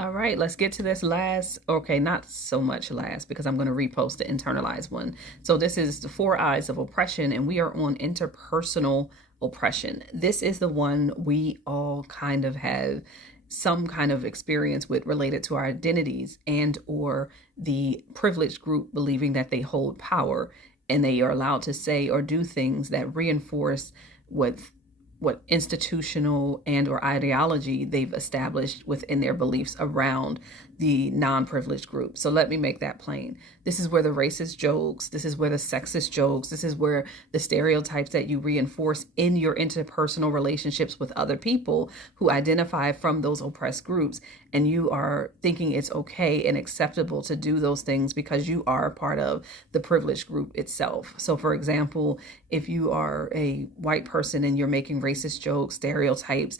All right, let's get to this last. Okay, not so much last because I'm going to repost the internalized one. So this is the four eyes of oppression, and we are on interpersonal oppression. This is the one we all kind of have some kind of experience with related to our identities and or the privileged group believing that they hold power and they are allowed to say or do things that reinforce what institutional and or ideology they've established within their beliefs around the non-privileged group. So let me make that plain. This is where the racist jokes, this is where the sexist jokes, this is where the stereotypes that you reinforce in your interpersonal relationships with other people who identify from those oppressed groups, and you are thinking it's okay and acceptable to do those things because you are a part of the privileged group itself. So for example, if you are a white person and you're making racist jokes, stereotypes,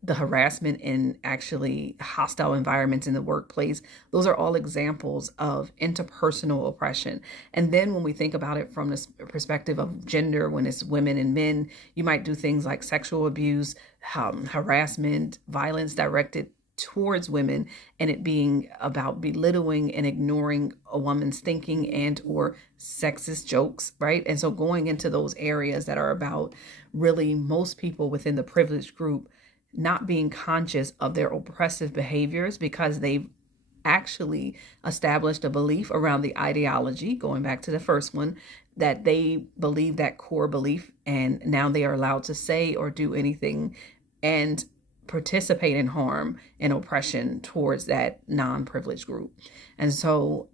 the harassment in actually hostile environments in the workplace, those are all examples of interpersonal oppression. And then when we think about it from this perspective of gender, when it's women and men, you might do things like sexual abuse, harassment, violence directed towards women, and it being about belittling and ignoring a woman's thinking and or sexist jokes, right? And so going into those areas that are about really most people within the privileged group not being conscious of their oppressive behaviors because they've actually established a belief around the ideology, going back to the first one, that they believe that core belief, and now they are allowed to say or do anything and participate in harm and oppression towards that non-privileged group. And so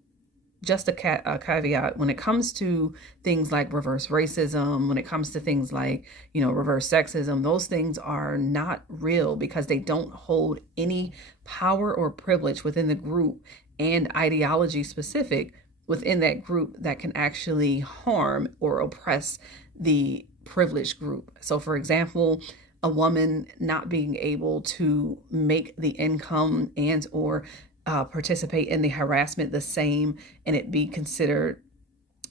just a caveat, when it comes to things like reverse racism, when it comes to things like, reverse sexism, those things are not real because they don't hold any power or privilege within the group and ideology specific within that group that can actually harm or oppress the privileged group. So for example, a woman not being able to make the income and or participate in the harassment the same, and it be considered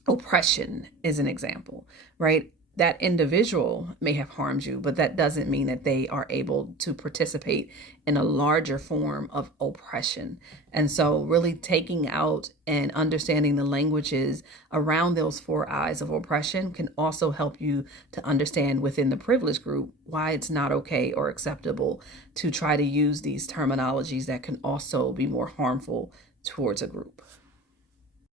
oppression is an example, right? That individual may have harmed you, but that doesn't mean that they are able to participate in a larger form of oppression. And so really taking out and understanding the languages around those four eyes of oppression can also help you to understand within the privileged group why it's not okay or acceptable to try to use these terminologies that can also be more harmful towards a group.